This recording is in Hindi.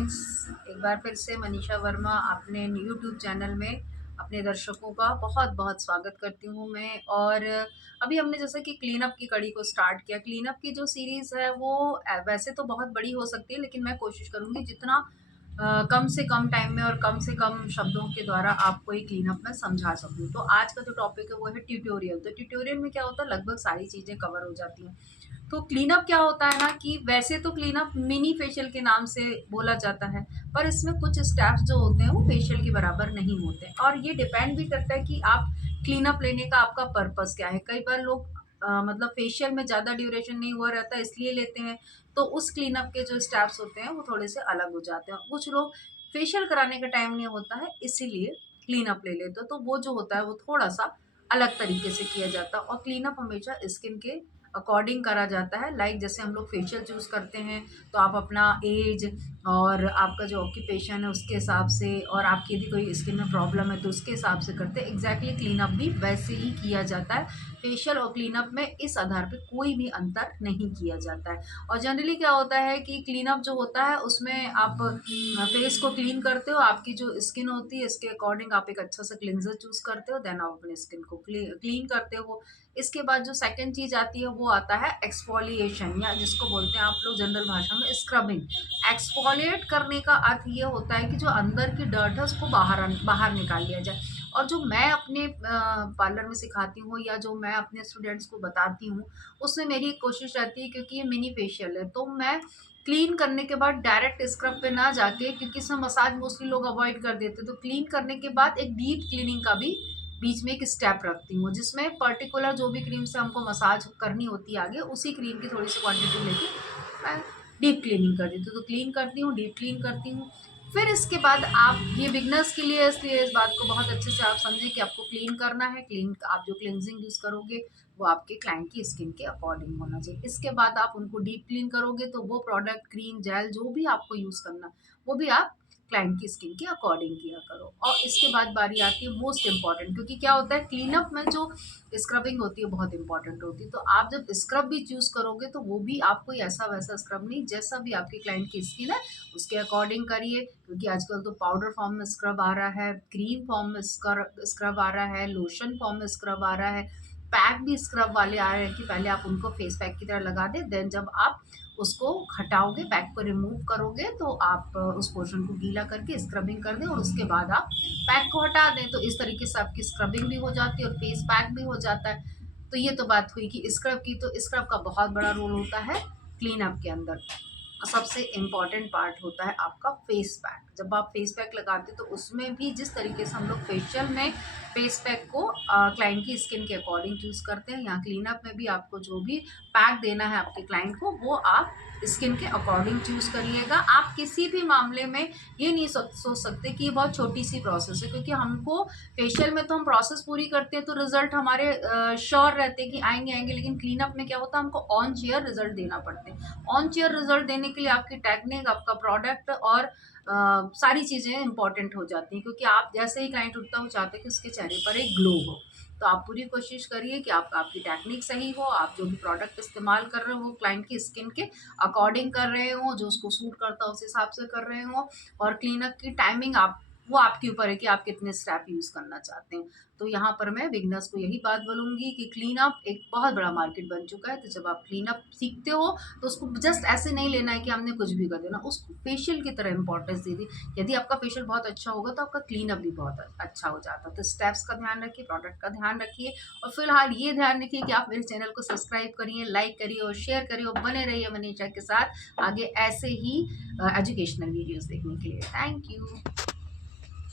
फ्रेंड्स, एक बार फिर से मनीषा वर्मा अपने यूट्यूब चैनल में अपने दर्शकों का बहुत बहुत स्वागत करती हूँ मैं। और अभी हमने जैसे कि क्लीन अप की कड़ी को स्टार्ट किया। क्लीन अप की जो सीरीज़ है वो वैसे तो बहुत बड़ी हो सकती है, लेकिन मैं कोशिश करूँगी जितना कम से कम टाइम में और कम से कम शब्दों के द्वारा आपको एक क्लीन अप में समझा सकूँ। तो आज का जो टॉपिक है वो है ट्यूटोरियल। तो ट्यूटोरियल में क्या होता है, लगभग सारी चीज़ें कवर हो जाती हैं। तो क्लीनअप क्या होता है ना, कि वैसे तो क्लीनअप मिनी फेशियल के नाम से बोला जाता है, पर इसमें कुछ स्टेप्स जो होते हैं वो फेशियल के बराबर नहीं होते। और ये डिपेंड भी करता है कि आप क्लीनअप लेने का आपका पर्पस क्या है। कई बार लोग मतलब फेशियल में ज़्यादा ड्यूरेशन नहीं हुआ रहता इसलिए लेते हैं, तो उस क्लीनअप के जो स्टेप्स होते हैं वो थोड़े से अलग हो जाते हैं। कुछ लोग फेशियल कराने का टाइम नहीं होता है इसीलिए क्लीनअप ले लेते हैं, तो वो जो होता है वो थोड़ा सा अलग तरीके से किया जाता है। और क्लीनअप हमेशा स्किन के अकॉर्डिंग करा जाता है। लाइक जैसे हम लोग फेशियल चूज़ करते हैं तो आप अपना एज और आपका जो ऑक्यूपेशन है उसके हिसाब से, और आपकी यदि कोई स्किन में प्रॉब्लम है तो उसके हिसाब से करते हैं। एग्जैक्टली क्लीनअप भी वैसे ही किया जाता है। फेशियल और क्लीनअप में इस आधार पे कोई भी अंतर नहीं किया जाता है। और जनरली क्या होता है कि क्लीनअप जो होता है उसमें आप फेस को क्लीन करते हो, आपकी जो स्किन होती है इसके अकॉर्डिंग आप एक अच्छा सा क्लिनजर चूज़ करते हो, देन आप अपने स्किन को क्लीन करते हो। इसके बाद जो सेकंड चीज़ आती है वो आता है एक्सफोलिएशन, या जिसको बोलते हैं आप लोग जनरल भाषा में स्क्रबिंग। एक्सफोलिएट करने का अर्थ ये होता है कि जो अंदर की डर्ट है उसको बाहर निकाल लिया जाए। और जो मैं अपने पार्लर में सिखाती हूँ या जो मैं अपने स्टूडेंट्स को बताती हूँ, उसमें मेरी कोशिश रहती है, क्योंकि ये मिनी फेशियल है तो मैं क्लीन करने के बाद डायरेक्ट स्क्रब पे ना जाके, क्योंकि इसमें मसाज मोस्टली लोग अवॉइड कर देते हैं, तो क्लीन करने के बाद एक डीप क्लीनिंग का भी बीच में एक स्टेप रखती हूँ, जिसमें पर्टिकुलर जो भी क्रीम से हमको मसाज करनी होती है आगे, उसी क्रीम की थोड़ी सी क्वांटिटी लेके मैं डीप क्लीनिंग कर देती हूँ। तो क्लीन करती हूँ, डीप क्लीन करती हूँ। फिर इसके बाद आप ये बिगनर्स के लिए, इसलिए इस बात को बहुत अच्छे से आप समझें कि आपको क्लीन करना है। क्लीन आप जो क्लिनजिंग यूज़ करोगे वो आपके क्लाइंट की स्किन के अकॉर्डिंग होना चाहिए। इसके बाद आप उनको डीप क्लीन करोगे तो वो प्रोडक्ट, क्रीम, जेल जो भी आपको यूज़ करना वो भी आप क्लाइंट की स्किन के अकॉर्डिंग किया करो। और इसके बाद बारी आती है मोस्ट इम्पॉर्टेंट, क्योंकि क्या होता है क्लीनअप में जो स्क्रबिंग होती है बहुत इंपॉर्टेंट होती है। तो आप जब स्क्रब भी चूज़ करोगे तो वो भी आप कोई ऐसा वैसा स्क्रब नहीं, जैसा भी आपके क्लाइंट की स्किन है उसके अकॉर्डिंग करिए। क्योंकि आजकल तो पाउडर फॉर्म में स्क्रब आ रहा है, क्रीम फॉर्म में स्क्रब आ रहा है, लोशन फॉर्म में स्क्रब आ रहा है, पैक भी स्क्रब वाले आ रहे हैं कि पहले आप उनको फेस पैक की तरह लगा दें, देन जब आप उसको हटाओगे, पैक को रिमूव करोगे तो आप उस पोर्शन को गीला करके स्क्रबिंग कर दें और उसके बाद आप पैक को हटा दें। तो इस तरीके से आपकी स्क्रबिंग भी हो जाती है और फेस पैक भी हो जाता है। तो ये तो बात हुई कि स्क्रब की। तो स्क्रब का बहुत बड़ा रोल होता है क्लीन अप के अंदर। सबसे इम्पॉर्टेंट पार्ट होता है आपका फेस पैक। जब आप फेस पैक लगाते तो उसमें भी जिस तरीके से हम लोग फेशियल में फेस पैक को क्लाइंट की स्किन के अकॉर्डिंग चूज़ करते हैं, यहाँ क्लीनअप में भी आपको जो भी पैक देना है आपके क्लाइंट को वो आप स्किन के अकॉर्डिंग चूज़ करिएगा। आप किसी भी मामले में ये नहीं सोच सकते कि ये बहुत छोटी सी प्रोसेस है, क्योंकि हमको फेशियल में तो हम प्रोसेस पूरी करते हैं तो रिजल्ट हमारे श्योर रहते हैं कि आएंगे आएंगे, लेकिन क्लीनअप में क्या होता है हमको ऑन चेयर रिजल्ट देना पड़ते हैं। ऑन चेयर रिजल्ट देने के लिए आपकी टेक्निक, आपका प्रोडक्ट और सारी चीज़ें इंपॉर्टेंट हो जाती हैं, क्योंकि आप जैसे ही क्लाइंट उठता है वो चाहते हैं कि उसके चेहरे पर एक ग्लो हो। तो आप पूरी कोशिश करिए कि आपकी टेक्निक सही हो, आप जो भी प्रोडक्ट इस्तेमाल कर रहे हो वो क्लाइंट की स्किन के अकॉर्डिंग कर रहे हो, जो उसको सूट करता है उस हिसाब से कर रहे हो। और क्लीनअप की टाइमिंग आप, वो आपके ऊपर है कि आप कितने स्टेप यूज़ करना चाहते हैं। तो यहाँ पर मैं बिगनर्स को यही बात बोलूँगी कि क्लीनअप एक बहुत बड़ा मार्केट बन चुका है। तो जब आप क्लीनअप सीखते हो तो उसको जस्ट ऐसे नहीं लेना है कि हमने कुछ भी कर देना, उसको फेशियल की तरह इंपॉर्टेंस दे दी। यदि आपका फेशियल बहुत अच्छा होगा तो आपका क्लीनअप भी बहुत अच्छा हो जाता है। तो स्टेप्स का ध्यान रखिए, प्रोडक्ट का ध्यान रखिए, और फिलहाल ये ध्यान रखिए कि आप मेरे चैनल को सब्सक्राइब करिए, लाइक करिए और शेयर करिए, और बने रहिए मनीषा के साथ आगे ऐसे ही एजुकेशनल वीडियोज़ देखने के लिए। Thank you.